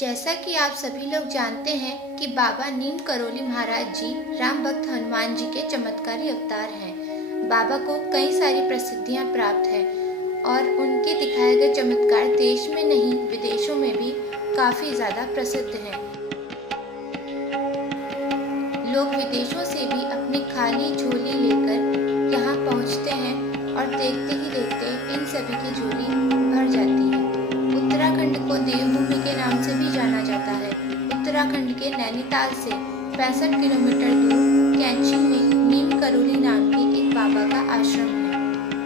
जैसा कि आप सभी लोग जानते हैं कि बाबा नीम करोली महाराज जी राम भक्त हनुमान जी के चमत्कारी अवतार हैं। बाबा को कई सारी प्रसिद्धियां प्राप्त हैं और उनके दिखाए गए चमत्कार देश में नहीं विदेशों में भी काफी ज्यादा प्रसिद्ध हैं। लोग विदेशों से भी अपनी खाली झोली लेकर यहाँ पहुँचते हैं और देखते ही देखते इन सभी की झोली भर जाती है। उत्तराखंड को देवभूमि के नाम से भी जाना जाता है। उत्तराखंड के नैनीताल से 65 किलोमीटर दूर कैंची में नीम करोली नाम के एक बाबा का आश्रम है।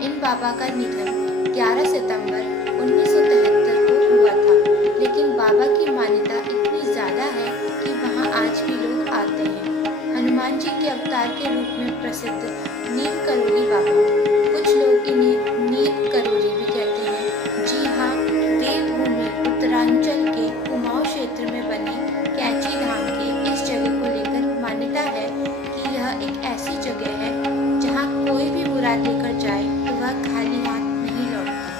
इन बाबा का निधन 11 सितंबर 1973 को हुआ था, लेकिन बाबा की मान्यता इतनी ज्यादा है कि वहाँ आज भी लोग आते हैं। हनुमान जी के अवतार के रूप में प्रसिद्ध नीम करोली बाबा, कुछ लोग इन्हें नीम करोली भी कहते हैं। जी हाँ, देवभूमि उत्तरांचल के कुमाऊं क्षेत्र में बने कैंची धाम की इस जगह को लेकर मान्यता है कि यह एक ऐसी जगह है जहाँ कोई भी मुराद लेकर जाए तो वह खाली हाथ नहीं लौटता।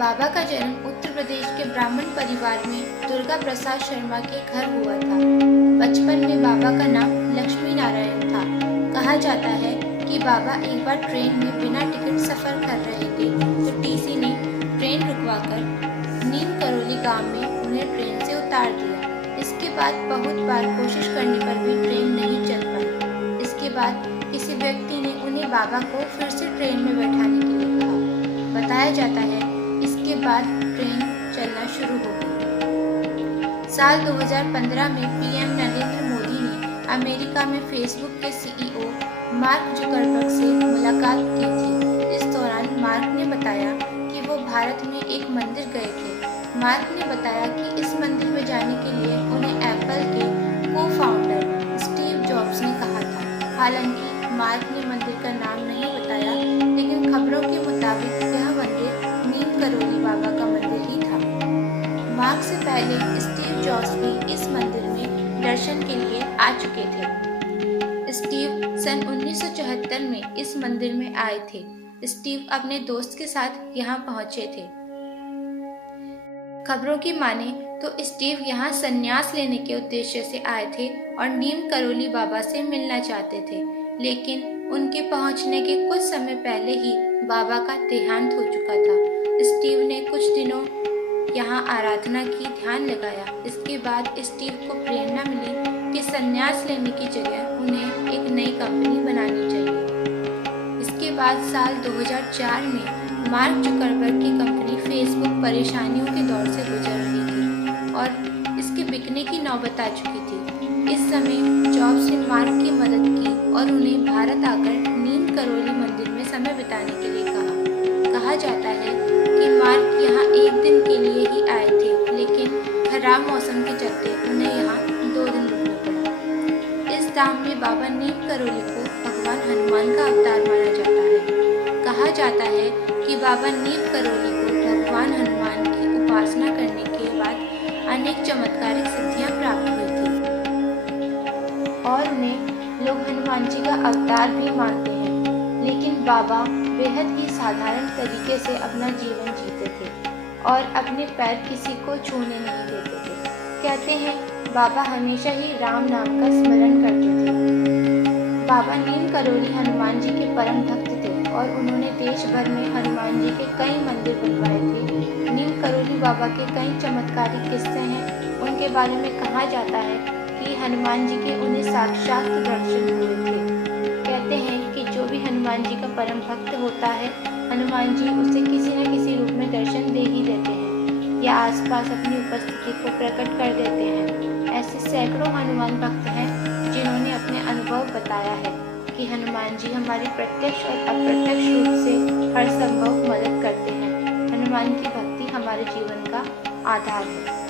बाबा का जन्म उत्तर प्रदेश के ब्राह्मण परिवार में दुर्गा प्रसाद शर्मा के घर हुआ था। बचपन में बाबा का नाम लक्ष्मी नारायण था। कहा जाता है कि बाबा एक बार ट्रेन में बिना टिकट सफर कर रहे थे तो टीसी ने ट्रेन रुकवाकर नीम करोली गांव में उन्हें ट्रेन से उतार दिया। इसके बाद बहुत बार कोशिश करने पर भी ट्रेन नहीं चल पाई। इसके बाद किसी व्यक्ति ने उन्हें बाबा को फिर से ट्रेन में बैठाने के लिए कहा। बताया जाता है इसके बाद ट्रेन चलना शुरू हो गई। साल 2015 में पीएम नरेंद्र मोदी ने अमेरिका में फेसबुक के सीईओ मार्क जुकरबर्ग से मुलाकात की थी। इस दौरान मार्क ने बताया कि वो भारत में एक मंदिर गए थे। मार्क ने बताया कि इस मंदिर में जाने के लिए उन्हें एप्पल के को-फाउंडर स्टीव जॉब्स ने कहा था। हालांकि मार्क ने मंदिर का नाम नहीं बताया, लेकिन खबरों के मुताबिक यह मंदिर नीम करोली बाबा का मंदिर ही था। मार्क से पहले स्टीव जॉब्स भी इस मंदिर में दर्शन के लिए आ चुके थे। स्टीव सन 1974 में इस मंदिर में आए थे। स्टीव अपने दोस्त के साथ यहाँ पहुँचे थे। खबरों की माने तो स्टीव यहाँ संन्यास लेने के उद्देश्य से आए थे और नीम करोली बाबा से मिलना चाहते थे, लेकिन उनके पहुँचने के कुछ समय पहले ही बाबा का देहांत हो चुका था। स्टीव ने कुछ दिनों यहाँ आराधना की, ध्यान लगाया। इसके बाद स्टीव को प्रेरणा मिली कि संन्यास लेने की जगह उन्हें एक नई कंपनी बनानी चाहिए। इसके बाद साल 2004 में मार्क जुकरबर्ग की कंपनी फेसबुक परेशानियों के दौर से गुजर रही थी और इसके बिकने की नौबत आ चुकी थी। इस समय जॉब्स ने मार्क की मदद की और उन्हें भारत आकर नीम करोली मंदिर में समय बिताने के लिए कहा जाता है कि मार्क यहाँ एक दिन के लिए ही आए थे, लेकिन खराब मौसम के चलते उन्हें यहाँ 2 दिन रुकना पड़ा। इस धाम में बाबा नीम करोली को भगवान हनुमान का अवतार माना जाता है। कहा जाता है कि बाबा नीम करोली को भगवान हनुमान की उपासना करने के बाद अनेक चमत्कारिक सिद्धियां प्राप्त हुई थी और उन्हें लोग हनुमान जी का अवतार भी मानते हैं। लेकिन बाबा बेहद ही साधारण तरीके से अपना जीवन जीते थे और अपने पैर किसी को छूने नहीं देते थे। कहते हैं बाबा हमेशा ही राम नाम का स्मरण करते थे। बाबा नीम करोली हनुमान जी के परम भक्त थे और उन्होंने देश भर में हनुमान जी के कई मंदिर बनवाए थे। नीम करोली बाबा के कई चमत्कारी किस्से हैं। उनके बारे में कहा जाता है कि हनुमान जी के उन्हें साक्षात दर्शन हुए थे। कहते हैं कि जो भी हनुमान जी का परम भक्त होता है, हनुमान जी उसे किसी न किसी रूप में दर्शन दे ही देते हैं या आसपास अपनी उपस्थिति को प्रकट कर देते हैं। ऐसे सैकड़ों हनुमान भक्त हैं जिन्होंने अपने अनुभव बताया है कि हनुमान जी हमारी प्रत्यक्ष और अप्रत्यक्ष रूप से हर संभव मदद करते हैं। हनुमान की भक्ति हमारे जीवन का आधार है।